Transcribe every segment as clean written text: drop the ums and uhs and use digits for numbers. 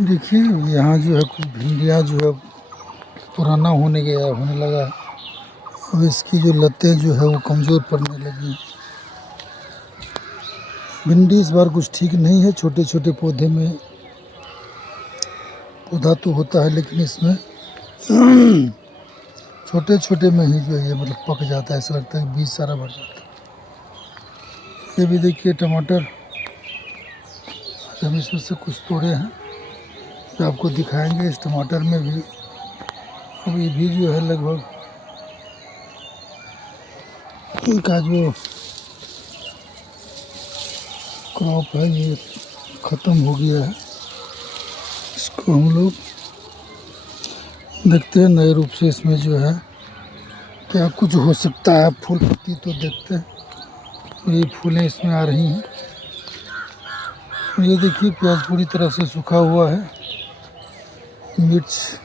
देखिए यहाँ जो है कुछ भिंडियाँ जो है पुराना होने लगा। अब इसकी जो लतें जो है वो कमज़ोर पड़ने लगी। भिंडी इस बार कुछ ठीक नहीं है। छोटे छोटे पौधे में पौधा तो होता है, लेकिन इसमें छोटे छोटे में ही जो है ये मतलब पक जाता है। ऐसा लगता है कि बीज सारा भर जाता है। ये भी देखिए टमाटर, हम इसमें से कुछ तोड़े हैं जो आपको दिखाएंगे। इस टमाटर में भी अभी भी जो है लगभग इनका जो क्रॉप है ये ख़त्म हो गया है। इसको हम लोग देखते हैं नए रूप से इसमें जो है क्या कुछ हो सकता है। फूल पत्ती तो देखते हैं, ये फूलें इसमें आ रही हैं। ये देखिए प्याज पूरी तरह से सूखा हुआ है। मिर्च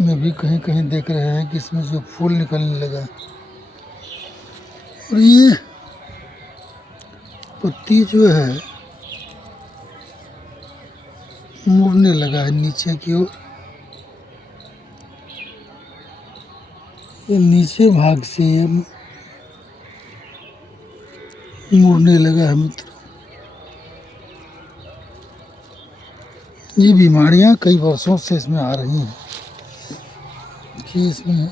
में भी कहीं कहीं देख रहे हैं कि इसमें जो फूल निकलने लगा है। और ये पत्ती जो है मुड़ने लगा है नीचे की ओर। ये नीचे भाग से ये मुड़ने लगा है मित्रों। ये बीमारियां कई वर्षों से इसमें आ रही हैं कि इसमें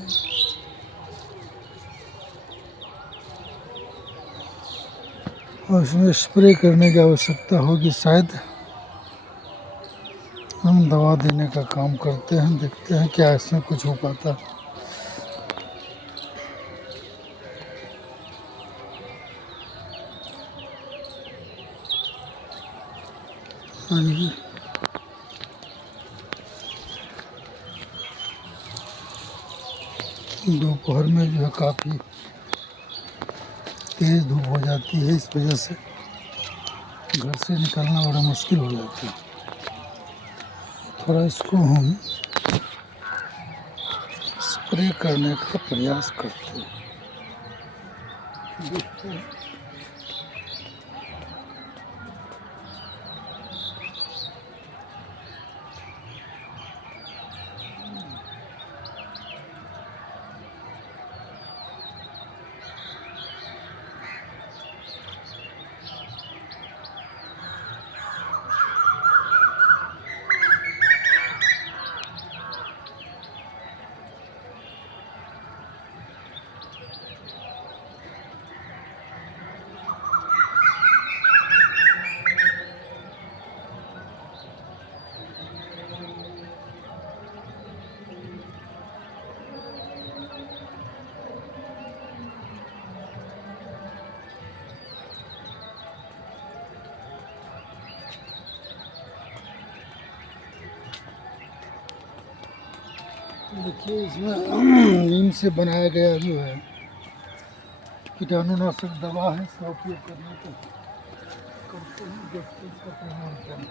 और इसमें स्प्रे करने की आवश्यकता होगी। शायद हम दवा देने का काम करते हैं, देखते हैं क्या इसमें कुछ हो पाता है। हाँ जी, दोपहर में जो है काफ़ी तेज़ धूप हो जाती है, इस वजह से घर से निकलना बड़ा मुश्किल हो जाता है। थोड़ा इसको हम स्प्रे करने का प्रयास करते हैं, देखते हैं। देखिए इसमें नीम से बनाया गया जो है कीटाणुनाशक दवा है, इसका उपयोग करने का करते हैं, देखते हैं इसका परिणाम क्या है।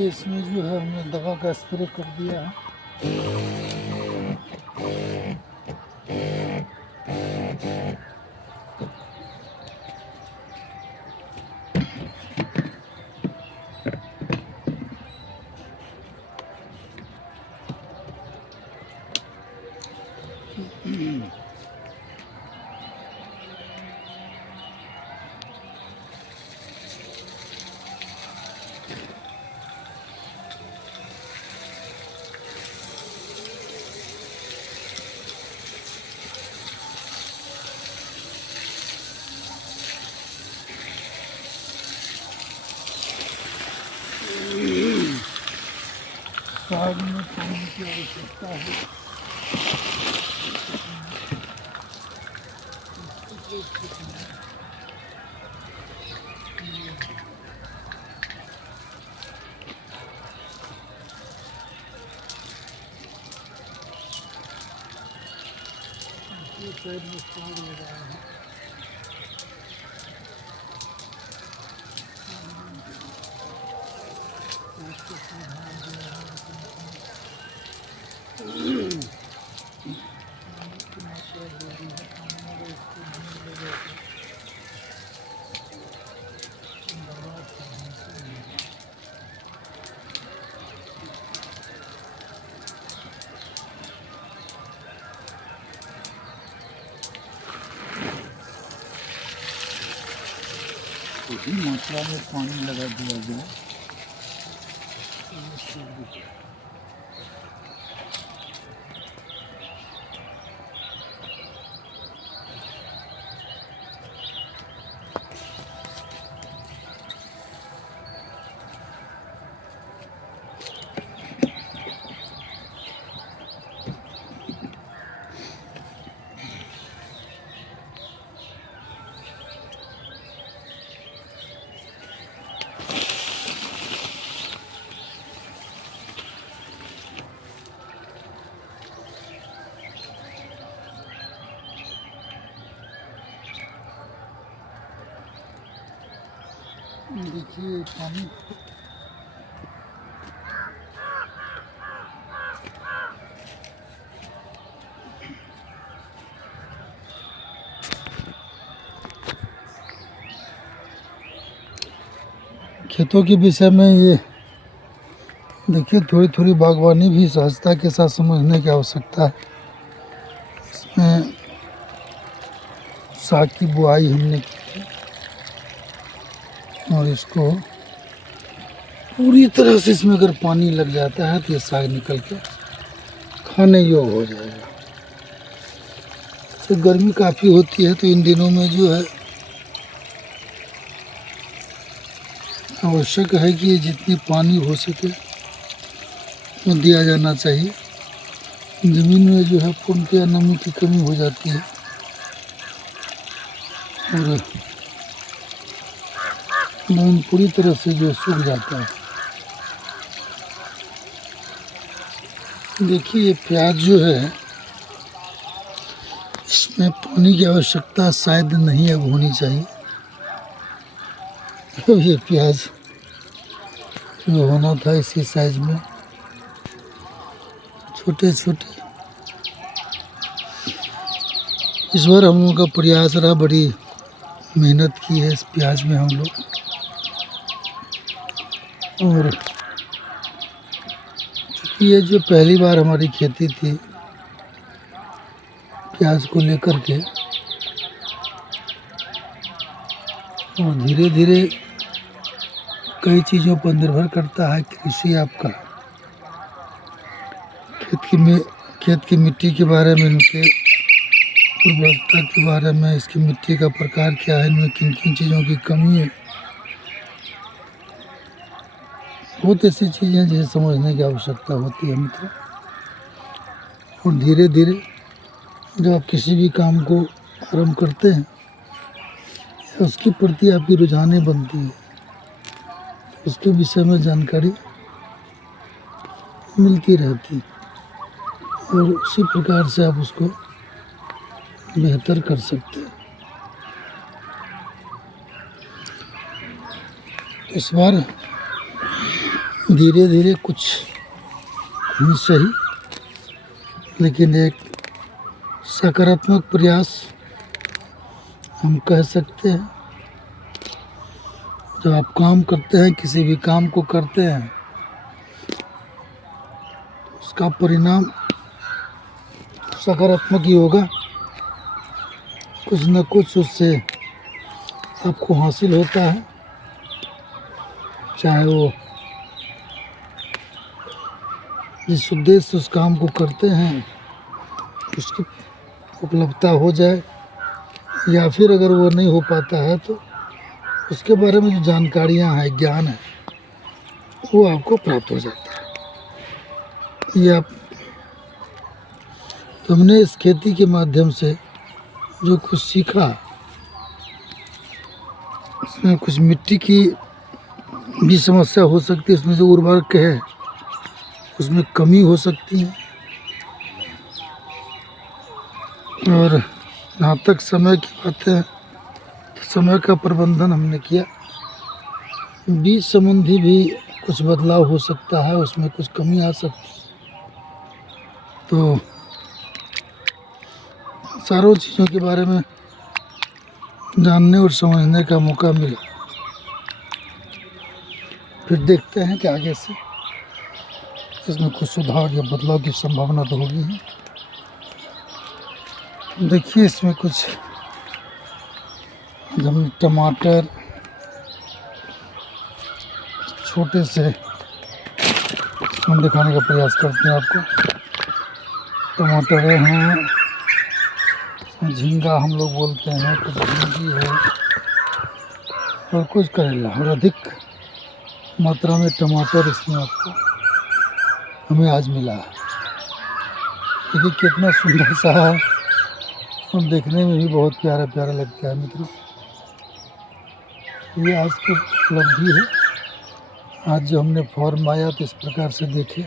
देखिए इसमें जो है हमने दवा का स्प्रे कर दिया है। साग में पानी की आवश्यकता है। साइड में साग लगा है। उसी मात्रा में पानी लगा दिया गया। देखिए पानी खेतों के विषय में ये देखिए थोड़ी थोड़ी बागवानी भी सहजता के साथ समझने की आवश्यकता है। इसमें साग की बुआई हमने की थी और इसको पूरी तरह से इसमें अगर पानी लग जाता है तो ये साग निकल के खाने योग्य हो जाएगा। तो गर्मी काफ़ी होती है तो इन दिनों में जो है आवश्यक है कि जितनी पानी हो सके वो दिया जाना चाहिए। ज़मीन में जो है पूर्णतः नमी की कमी हो जाती है और मूंग पूरी तरह से जो सूख जाता है। देखिए ये प्याज जो है इसमें पानी की आवश्यकता शायद नहीं अब होनी चाहिए। तो ये प्याज जो होना था इसी साइज में छोटे छोटे। इस बार हम लोगों का प्रयास रहा, बड़ी मेहनत की है इस प्याज में हम लोग। और ये जो पहली बार हमारी खेती थी प्याज को लेकर के और धीरे धीरे कई चीज़ों पर निर्भर करता है कृषि आपका। खेत की मिट्टी के बारे में, इनके उर्वरकता के बारे में, इसकी मिट्टी का प्रकार क्या है, इनमें किन किन चीज़ों की कमी है, बहुत ऐसी चीज़ें जिसे समझने की आवश्यकता होती है मित्र। और धीरे धीरे जब आप किसी भी काम को आरंभ करते हैं उसके प्रति आपकी रुझानें बनती है, उसके विषय में जानकारी मिलती रहती है और उसी प्रकार से आप उसको बेहतर कर सकते हैं। इस बार धीरे धीरे कुछ ही सही, लेकिन एक सकारात्मक प्रयास हम कह सकते हैं। जब आप काम करते हैं, किसी भी काम को करते हैं, तो उसका परिणाम सकारात्मक ही होगा। कुछ न कुछ उससे आपको हासिल होता है, चाहे वो जिस उद्देश्य से उस काम को करते हैं उसकी उपलब्धता हो जाए, या फिर अगर वो नहीं हो पाता है तो उसके बारे में जो जानकारियाँ हैं, ज्ञान है, वो आपको प्राप्त हो जाता है। ये आप तुमने इस खेती के माध्यम से जो कुछ सीखा, इसमें कुछ मिट्टी की भी समस्या हो सकती है, इसमें जो उर्वरक है उसमें कमी हो सकती है। और जहाँ तक समय की बात है, तो समय का प्रबंधन हमने किया। बीज संबंधी भी कुछ बदलाव हो सकता है, उसमें कुछ कमी आ सकती है। तो सारों चीज़ों के बारे में जानने और समझने का मौका मिला। फिर देखते हैं कि आगे से इसमें कुछ सुधार या बदलाव की संभावना तो होगी ही। देखिए इसमें कुछ जब टमाटर छोटे से हम दिखाने का प्रयास करते हैं आपको। टमाटर हैं, झींगा हम लोग बोलते हैं, कुछ भिंडी है और कुछ करेला, और अधिक मात्रा में टमाटर इसमें आपको हमें आज मिला है। देखिए कितना सुंदर सा है और देखने में भी बहुत प्यारा प्यारा लगता है मित्रों। ये आज की उपलब्धि है। आज जो हमने फॉर्म आया तो इस प्रकार से देखे,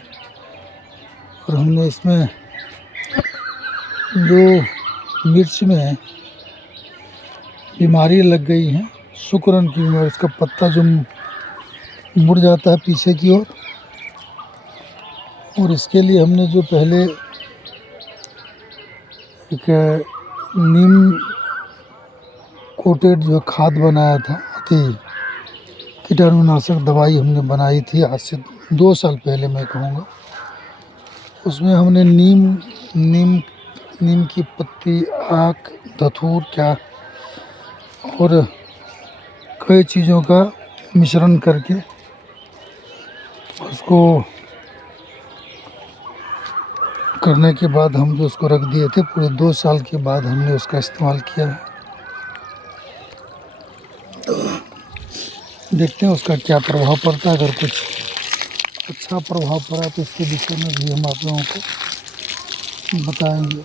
और हमने इसमें जो मिर्च में बीमारी लग गई है, सुकरन की बीमारी, इसका पत्ता जो मुड़ जाता है पीछे की ओर, और इसके लिए हमने जो पहले एक नीम कोटेड जो खाद बनाया था, अति कीटाणुनाशक दवाई हमने बनाई थी आज से 2 साल पहले मैं कहूँगा। उसमें हमने नीम की पत्ती, आक, धतूर क्या और कई चीज़ों का मिश्रण करके उसको करने के बाद हम जो उसको रख दिए थे, पूरे 2 साल के बाद हमने उसका इस्तेमाल किया है। तो देखते हैं उसका क्या प्रभाव पड़ता है। अगर कुछ अच्छा प्रभाव पड़ा तो इसके विषय में भी हम आप लोगों को बताएंगे।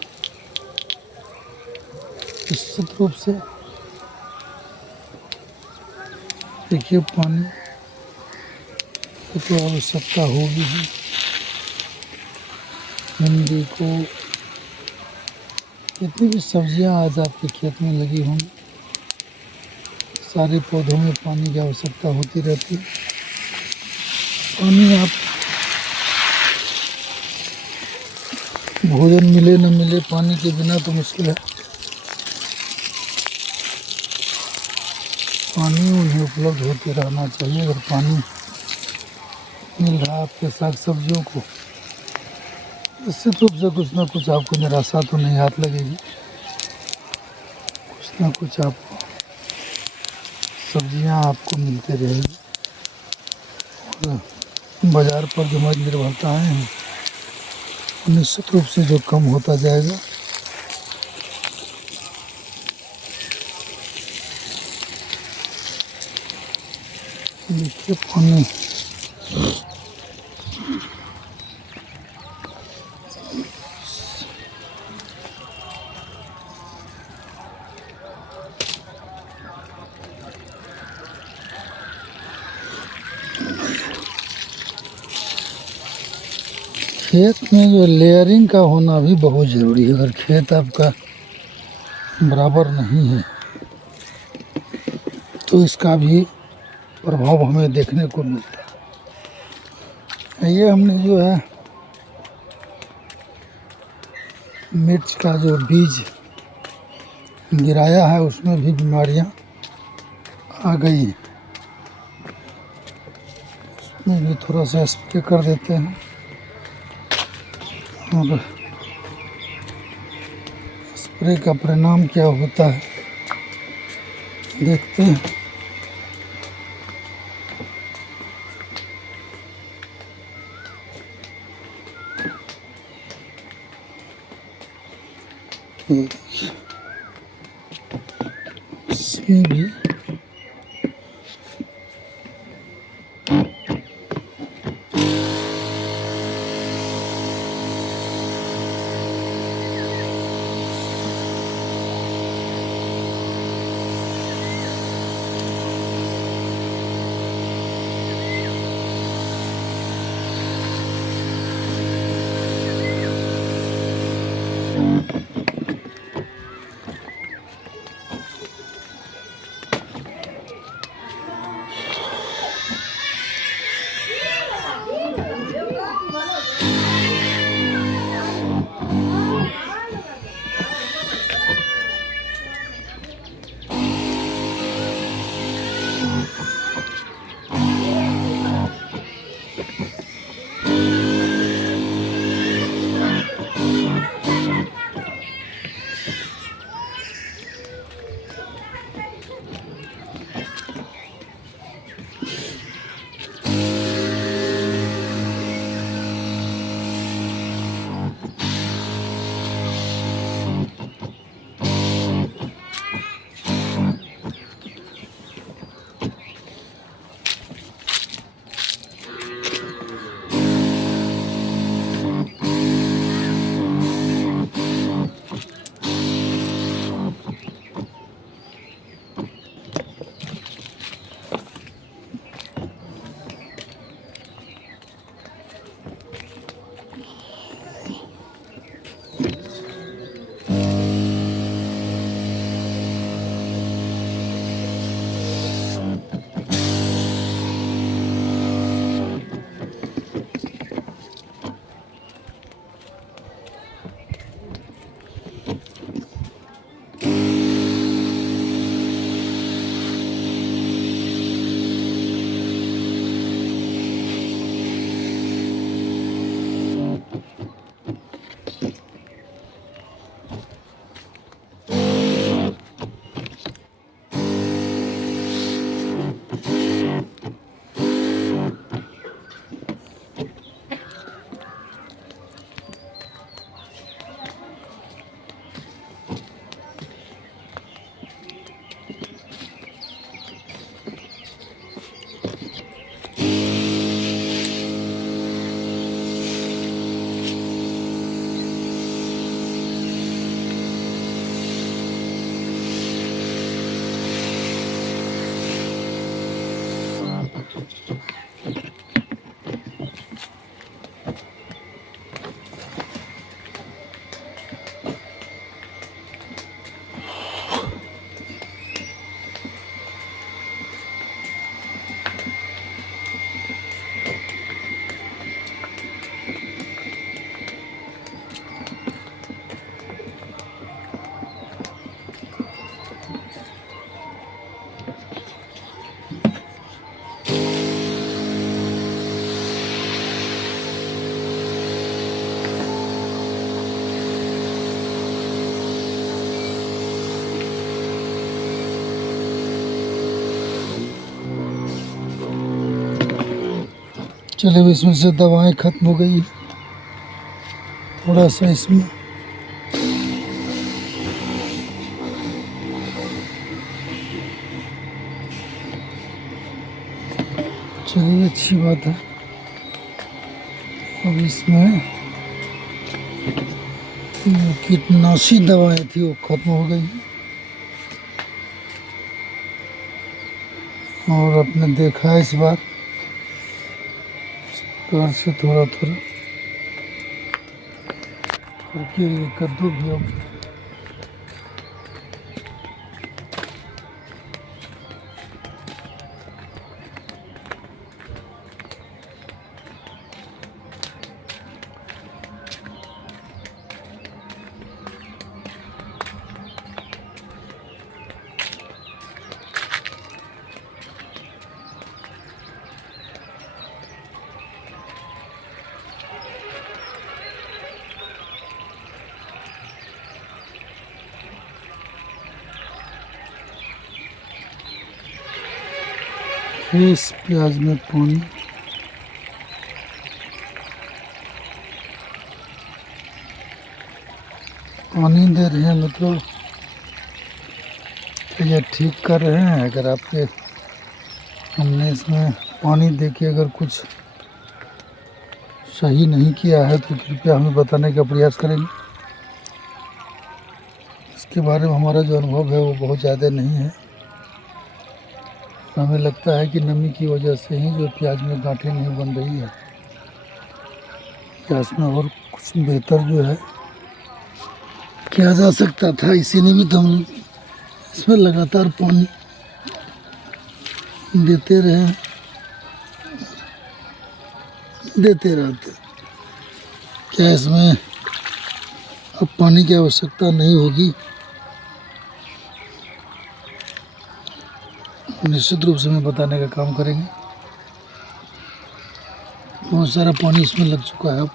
निश्चित रूप से देखिए पानी की तो आवश्यकता होगी ही। भिंडी को, जितनी भी सब्जियां आज आपके खेत में लगी होंगी, सारे पौधों में पानी की आवश्यकता होती रहती है। पानी आप भोजन मिले न मिले, पानी के बिना तो मुश्किल है। पानी उन्हें उपलब्ध होते रहना चाहिए। अगर पानी मिल रहा है आपके साग सब्जियों को, निश्चित रूप से कुछ ना कुछ आपको निराशा तो नहीं हाथ लगेगी। कुछ ना कुछ आपको सब्जियां आपको मिलते रहेगी। और बाज़ार पर जो हमारी निर्भरताएँ हैं, निश्चित रूप से जो कम होता जाएगा। देखिए पानी खेत में जो लेयरिंग का होना भी बहुत ज़रूरी है। अगर खेत आपका बराबर नहीं है तो इसका भी प्रभाव हमें देखने को मिलता है। ये हमने जो है मिर्च का जो बीज गिराया है उसमें भी बीमारियां आ गई। उसमें भी थोड़ा सा स्प्रे कर देते हैं और स्प्रे का परिणाम क्या होता है देखते हैं। इसमें भी चलिए अब इसमें से दवाएं ख़त्म हो गई। थोड़ा सा इसमें चलिए अच्छी बात है। अब इसमें जो कीटनाशी दवाएं थी वो ख़त्म हो गई और आपने देखा है इस बार कार से थोड़ा थोड़ा करके ये कद्दू भी अब इस प्याज में पानी दे रहे हैं मित्रों। ये ठीक कर रहे हैं। अगर आपके हमने इसमें पानी देके अगर कुछ सही नहीं किया है तो कृपया हमें बताने का प्रयास करेंगे। इसके बारे में हमारा जो अनुभव है वो बहुत ज़्यादा नहीं है। हमें लगता है कि नमी की वजह से ही जो प्याज में गांठें नहीं बन रही है, या इसमें और कुछ बेहतर जो है किया जा सकता था। इसीलिए भी तो हम इसमें लगातार पानी देते रहते। क्या इसमें अब पानी की आवश्यकता नहीं होगी? निश्चित रूप से हमें बताने का काम करेंगे। बहुत सारा पानी इसमें लग चुका है अब।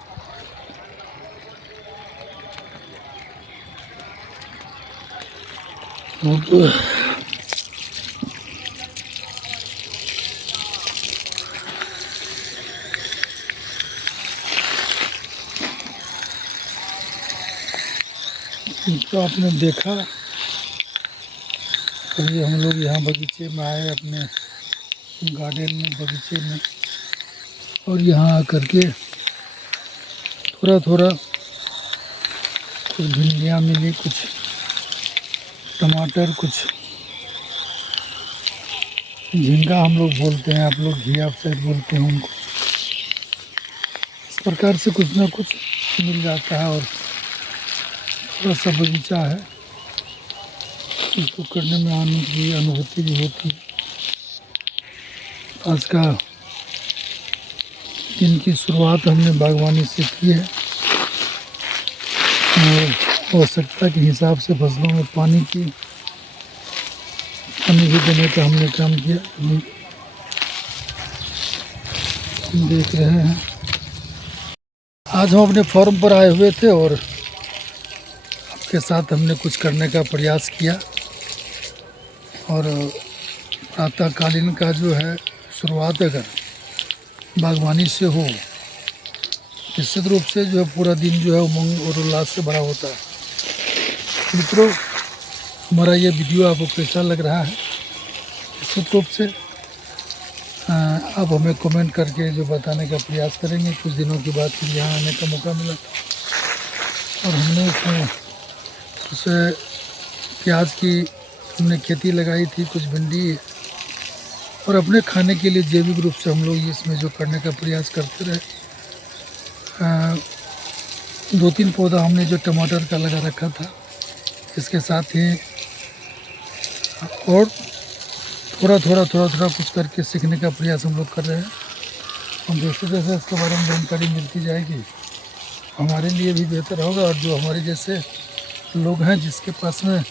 तो आपने देखा, कभी हम लोग यहाँ बगीचे में आए, अपने गार्डन में, बगीचे में, और यहाँ आकर के थोड़ा थोड़ा कुछ भिंडियाँ मिली, कुछ टमाटर, कुछ झींगा हम लोग बोलते हैं, आप लोग घिया शायद बोलते हैं उनको। इस प्रकार से कुछ ना कुछ मिल जाता है। और थोड़ा सा बगीचा है, इसको करने में आनंद की अनुभूति भी होती है। आज का दिन की शुरुआत हमने बागवानी से की है और आवश्यकता के हिसाब से फसलों में पानी भी देने का हमने काम किया। अभी देख रहे हैं, आज हम अपने फॉर्म पर आए हुए थे और आपके साथ हमने कुछ करने का प्रयास किया। और प्रातःकालीन का जो है शुरुआत अगर बागवानी से हो, निश्चित रूप से जो है पूरा दिन जो है उमंग और उल्लास से भरा होता है। मित्रों, हमारा ये वीडियो आपको कैसा लग रहा है, निश्चित रूप से आप हमें कमेंट करके जो बताने का प्रयास करेंगे। कुछ दिनों के बाद फिर यहाँ आने का मौका मिला और हमने उसमें उसे प्याज की हमने खेती लगाई थी, कुछ भिंडी, और अपने खाने के लिए जैविक रूप से हम लोग इसमें जो करने का प्रयास करते रहे। 2-3 पौधा हमने जो टमाटर का लगा रखा था, इसके साथ ही और थोड़ा कुछ करके सीखने का प्रयास हम लोग कर रहे हैं। हम जैसे जैसे इसके बारे में जानकारी मिलती जाएगी हमारे लिए भी बेहतर होगा। और जो हमारे जैसे लोग हैं जिसके पास में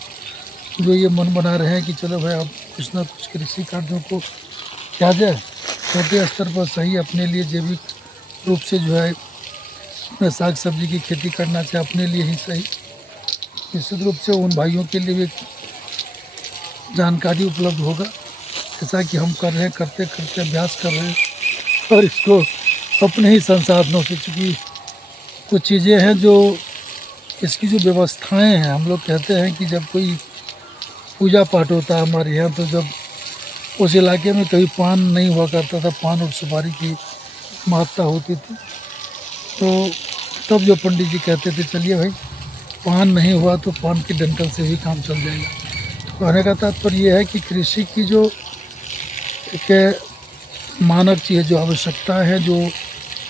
जो ये मन बना रहे हैं कि चलो भाई अब कुछ ना कुछ कृषि कार्यों को किया जाए, छोटे स्तर पर सही, अपने लिए जैविक रूप से जो है अपने साग सब्जी की खेती करना चाहे, अपने लिए ही सही, निश्चित रूप से उन भाइयों के लिए भी जानकारी उपलब्ध होगा। जैसा कि हम कर रहे हैं, करते करते अभ्यास कर रहे हैं और इसको अपने ही संसाधनों से, चूँकि कुछ चीज़ें हैं जो इसकी जो व्यवस्थाएं हैं, हम लोग कहते हैं कि जब कोई पूजा पाठ होता है हमारे यहाँ, तो जब उस इलाके में कभी पान नहीं हुआ करता था, पान और सुपारी की महत्ता होती थी, तो तब जो पंडित जी कहते थे चलिए भाई पान नहीं हुआ तो पान की डंठल से भी काम चल जाएगा। तो कहने का तात्पर्य यह है कि कृषि की जो एक मानक चीज़, जो आवश्यकता है, जो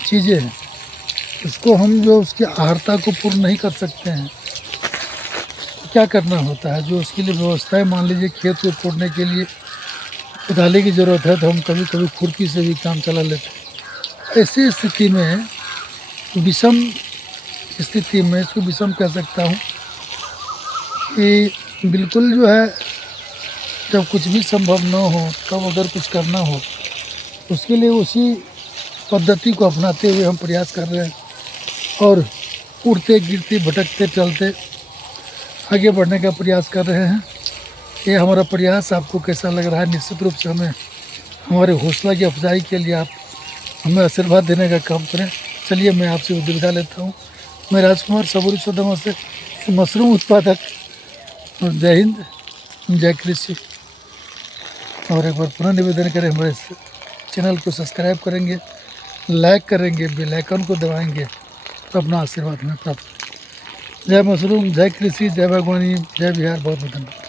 चीज़ें हैं, उसको हम जो उसकी आहारता को पूर्ण नहीं कर सकते हैं, तो क्या करना होता है, जो उसके लिए व्यवस्थाएं, मान लीजिए खेत को कोड़ने के लिए कुदाली की ज़रूरत है तो हम कभी कभी खुरपी से भी काम चला लेते हैं। ऐसी स्थिति में, विषम स्थिति में, इसको विषम कह सकता हूँ कि बिल्कुल जो है जब कुछ भी संभव न हो, तब अगर कुछ करना हो, उसके लिए उसी पद्धति को अपनाते हुए हम प्रयास कर रहे हैं और उड़ते गिरते भटकते चलते आगे बढ़ने का प्रयास कर रहे हैं। ये हमारा प्रयास आपको कैसा लग रहा है, निश्चित रूप से हमें हमारे हौसला की अफजाई के लिए आप हमें आशीर्वाद देने का काम करें। चलिए मैं आपसे विदा लेता हूँ। मैं राजकुमार सबूरी सदमा से मशरूम उत्पादक। और जय हिंद, जय कृषि। और एक बार पुनः निवेदन करें, हमारे चैनल को सब्सक्राइब करेंगे, लाइक करेंगे, बेल आइकन को दबाएंगे तो अपना आशीर्वाद हमें प्राप्त। जय मशरूम, जय कृषि, जय बागवानी, जय बिहार। बहुत बहुत धन्यवाद।